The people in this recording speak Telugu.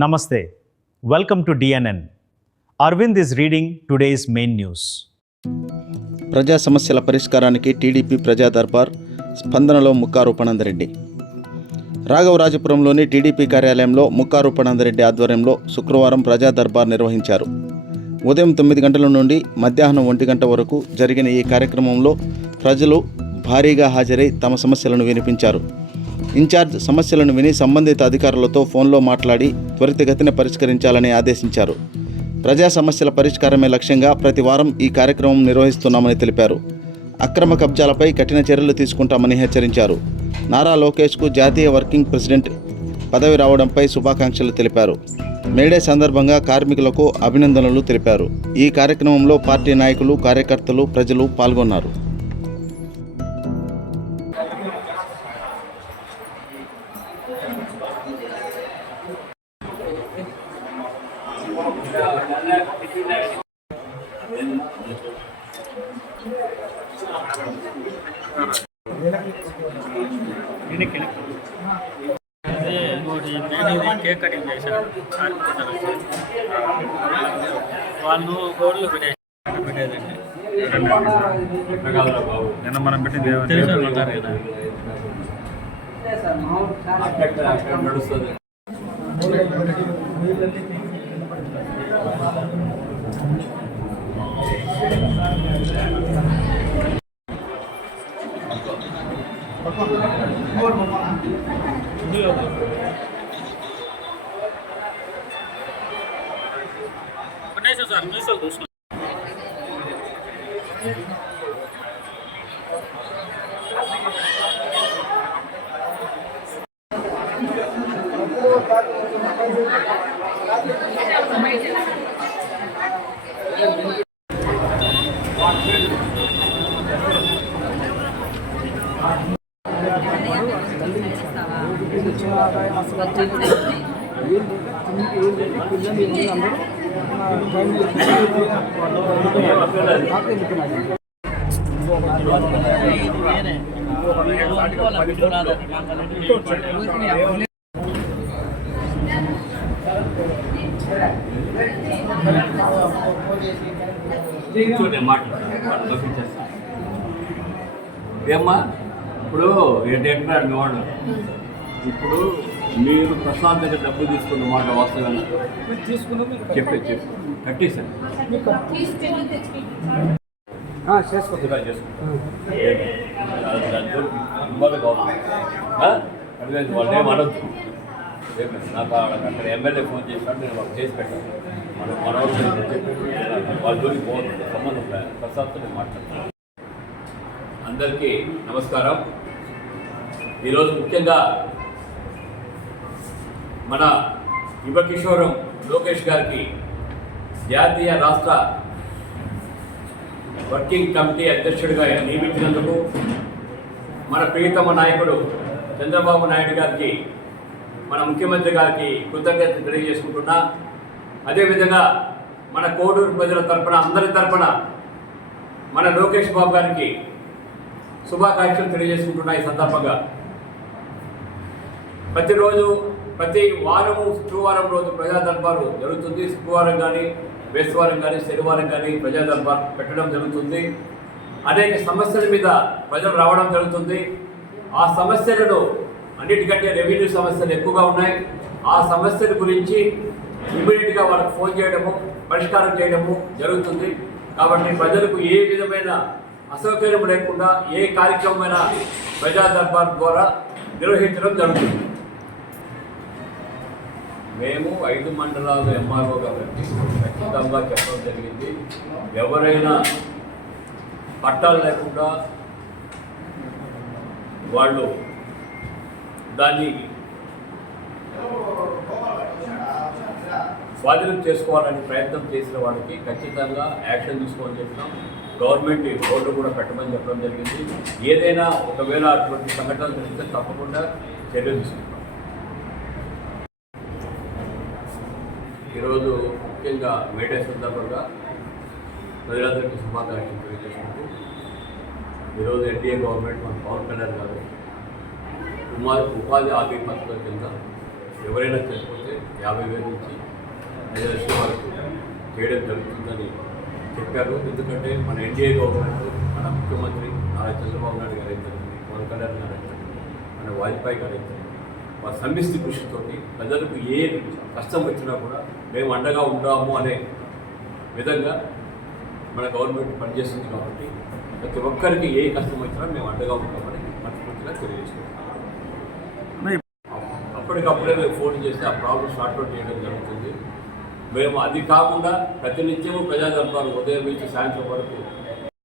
Namaste. Welcome to DNN. Arvind is reading today's main news. ప్రజా సమస్యల పరిష్కారానికి టీడీపీ ప్రజా దర్బార్ స్పందనలో ముక్కారు పనందరెడ్డి. రాఘవరాజపురంలోని టీడీపీ కార్యాలయంలో ముక్కారు పనందరెడ్డి ఆధ్వర్యంలో శుక్రవారం ప్రజా దర్బార్ నిర్వహించారు. ఉదయం 9 గంటల నుండి మధ్యాహ్నం 1 గంట వరకు జరిగిన ఈ కార్యక్రమంలో ప్రజలు భారీగా హాజరై తమ సమస్యలను వినిపించారు. ఇన్ఛార్జ్ సమస్యలను విని సంబంధిత అధికారులతో ఫోన్లో మాట్లాడి త్వరితగతిన పరిష్కరించాలని ఆదేశించారు. ప్రజా సమస్యల పరిష్కారమే లక్ష్యంగా ప్రతి వారం ఈ కార్యక్రమం నిర్వహిస్తున్నామని తెలిపారు. అక్రమ కబ్జాలపై కఠిన చర్యలు తీసుకుంటామని హెచ్చరించారు. నారా లోకేష్కు జాతీయ వర్కింగ్ ప్రెసిడెంట్ పదవి రావడంపై శుభాకాంక్షలు తెలిపారు. మేడే సందర్భంగా కార్మికులకు అభినందనలు తెలిపారు. ఈ కార్యక్రమంలో పార్టీ నాయకులు, కార్యకర్తలు, ప్రజలు పాల్గొన్నారు. కేక్ కటింగ్ చేశారు. వాళ్ళు గోల్డ్లో పెట్టేదండి. నిన్న మనం పెట్టింది తెలుసు అంటారు కదా. సార్ మీసలు చూసుకున్నాం. ఏమ్మా ఇప్పుడు ఏంటంటే వాడు ఇప్పుడు మీరు ప్రసాద్ దగ్గర డబ్బు తీసుకున్న మాట వాస్తవంగా చెప్పు కట్టేసాను వాళ్ళు ఏం అనొద్దు. నాకు అక్కడ ఎమ్మెల్యే ఫోన్ చేసినట్టు నేను వాళ్ళు చేసి పెట్టాను. మన చెప్పి వాళ్ళ జోలికి పోతుంది, సంబంధం ప్రసాద్తో నేను మాట్లాడతాను. అందరికీ నమస్కారం. ఈరోజు ముఖ్యంగా మన యువకిషోరం లోకేష్ గారికి జాతీయ రాష్ట్ర వర్కింగ్ కమిటీ అధ్యక్షుడిగా నియమించినందుకు మన ప్రియతమ నాయకుడు చంద్రబాబు నాయుడు గారికి, మన ముఖ్యమంత్రి గారికి కృతజ్ఞతలు తెలియజేసుకుంటున్నా. అదేవిధంగా మన కోడూరు ప్రజల తరపున, అందరి తరపున మన లోకేష్ బాబు గారికి శుభాకాంక్షలు తెలియజేసుకుంటున్నా. ఈ సందర్భంగా ప్రతిరోజు ప్రతి వారము శుక్రవారం రోజు ప్రజా దర్బారు జరుగుతుంది. శుక్రవారం కానీ, బేస్తవారం కానీ, శనివారం కానీ ప్రజా దర్బార్ పెట్టడం జరుగుతుంది. అనేక సమస్యల మీద ప్రజలు రావడం జరుగుతుంది. ఆ సమస్యలను, అన్నిటికంటే రెవెన్యూ సమస్యలు ఎక్కువగా ఉన్నాయి, ఆ సమస్యల గురించి ఇమీడియట్గా వాళ్ళకి ఫోన్ చేయడము, పరిష్కారం చేయడము జరుగుతుంది. కాబట్టి ప్రజలకు ఏ విధమైన అసౌకర్యం లేకుండా ఏ కార్యక్రమమైన ప్రజా దర్బార్ ద్వారా నిర్వహించడం జరుగుతుంది. మేము 5 మండలాలు ఎంఆర్ఓ గారికి ఖచ్చితంగా చెప్పడం జరిగింది. ఎవరైనా పట్టాలు లేకుండా వాళ్ళు దాన్ని స్వాధీనం చేసుకోవాలని ప్రయత్నం చేసిన వాడికి ఖచ్చితంగా యాక్షన్ తీసుకోవాలని చెప్పినాం. గవర్నమెంట్ బోర్డు కూడా పెట్టమని చెప్పడం జరిగింది. ఏదైనా ఒకవేళ అటువంటి సంఘటనలు జరిగితే తప్పకుండా చర్యలు తీసుకుంటాం. ఈరోజు ముఖ్యంగా మేడే సందర్భంగా ప్రజలందరికీ శుభాకాంక్షలు తెలియజేసుకుంటూ ఈరోజు ఎన్డీఏ గవర్నమెంట్ మన పవన్ కళ్యాణ్ గారు ఉపాధి హామీ పథకం కింద ఎవరైనా చనిపోతే 50,000 నుంచి 5 లక్షల వరకు చేయడం జరుగుతుందని చెప్పారు. ఎందుకంటే మన ఎన్డీఏ గవర్నమెంట్, మన ముఖ్యమంత్రి నారా చంద్రబాబు నాయుడు గారు అయితే, పవన్ కళ్యాణ్ గారు అయితే, మన వాజ్పేయి గారు అయితే, మా సమిష్టి కృషితోటి ప్రజలకు ఏ కష్టం వచ్చినా కూడా మేము అండగా ఉంటాము అనే విధంగా మన గవర్నమెంట్ పనిచేస్తుంది. కాబట్టి ప్రతి ఒక్కరికి ఏ కష్టం వచ్చినా మేము అండగా ఉంటామని మనస్ఫూర్తిగా తెలియజేస్తున్నాం. అప్పటికప్పుడే మేము ఫోన్ చేసి ఆ ప్రాబ్లమ్ సార్ట్అవుట్ చేయడం జరుగుతుంది. మేము అది కాకుండా ప్రతినిత్యము ప్రజా దర్బారు ఉదయం నుంచి సాయంత్రం వరకు